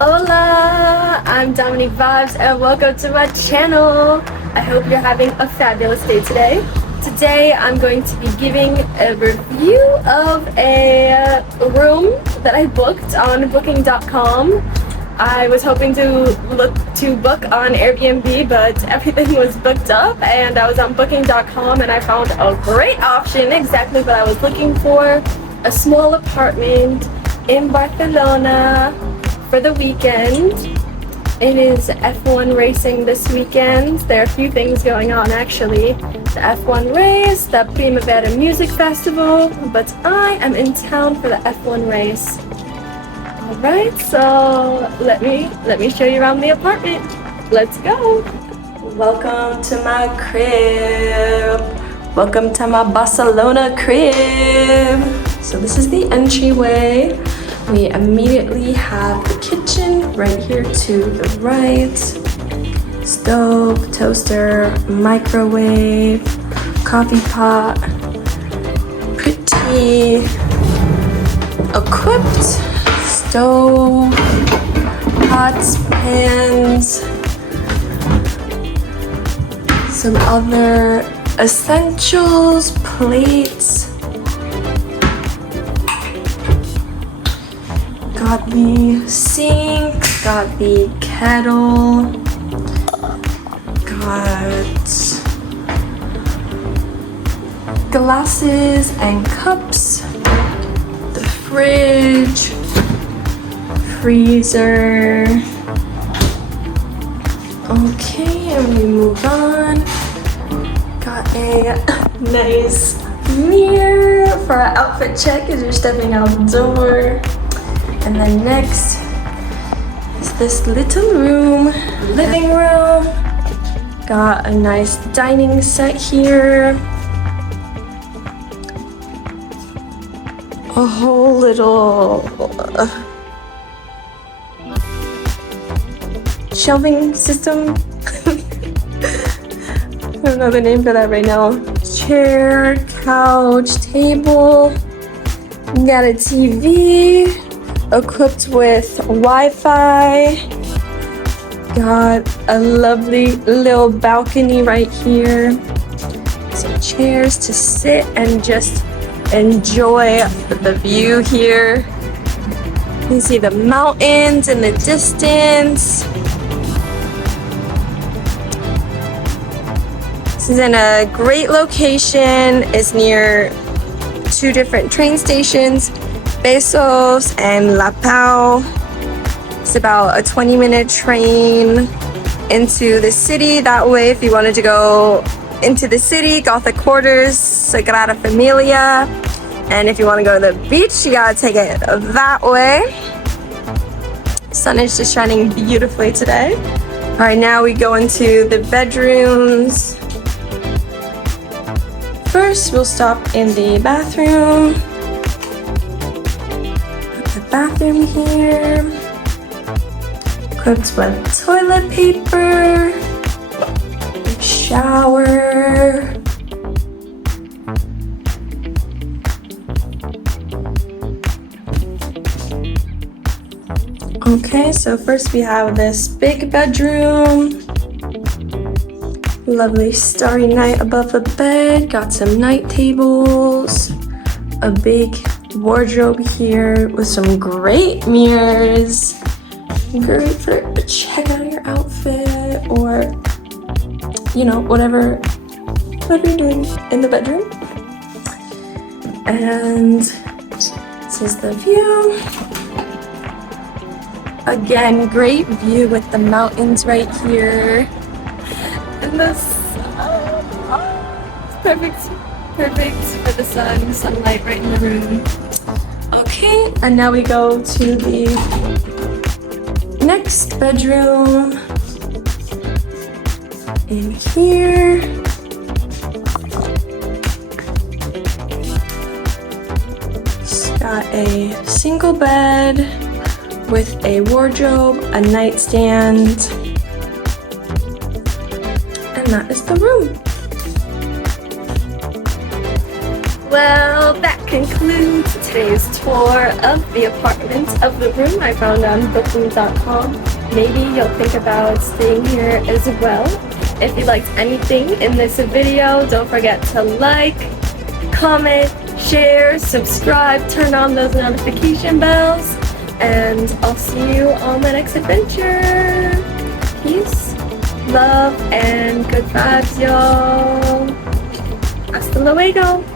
Hola! I'm Dominique Vibez and welcome to my channel. I hope you're having a fabulous day today. Today I'm going to be giving a review of a room that I booked on booking.com. I was hoping to book on Airbnb, but everything was booked up, and I was on booking.com and I found a great option, exactly what I was looking for. A small apartment in Barcelona for the weekend. It is F1 racing this weekend. There are a few things going on actually. The F1 race, the Primavera Music Festival, but I am in town for the F1 race. Alright, so let me show you around the apartment. Let's go! Welcome to my crib. Welcome to my Barcelona crib. So this is the entryway. We immediately have the kitchen right here to the right. Stove, toaster, microwave, coffee pot. Pretty equipped. Stove, pots, pans, some other essentials, plates. Got the sink, got the kettle, got glasses and cups, the fridge, freezer. Okay, and we move on. Got a nice mirror for our outfit check as you're stepping out the door. And then next is this little room, living room. Got a nice dining set here. A whole little shelving system. I don't know the name for that right now. Chair, couch, table. Got a TV equipped with Wi-Fi. Got a lovely little balcony right here. Some chairs to sit and just enjoy the view here. You can see the mountains in the distance. This is in a great location. It's near two different train stations, Bezos and La Pau. It's about a 20-minute train into the city. That way, if you wanted to go into the city, Gothic Quarters, Sagrada Familia. And if you want to go to the beach, you gotta take it that way. Sun is just shining beautifully today. All right, now we go into the bedrooms. First, we'll stop in the bathroom. Got the bathroom here. Equipped with toilet paper, shower. Okay, so first we have this big bedroom. Lovely starry night above the bed. Got some night tables. A big wardrobe here with some great mirrors. Great for check out your outfit or, you know, whatever you're doing in the bedroom. And this is the view. Again, great view with the mountains right here. And the sun. It's perfect for the sunlight right in the room. Okay, and now we go to the next bedroom. In here. It's got a single bed with a wardrobe, a nightstand, and that is the room. Well, that concludes today's tour of the apartment, of the room I found on booking.com. Maybe you'll think about staying here as well. If you liked anything in this video, don't forget to like, comment, share, subscribe, turn on those notification bells, and I'll see you on my next adventure. Peace, love, and good vibes, y'all. Hasta luego.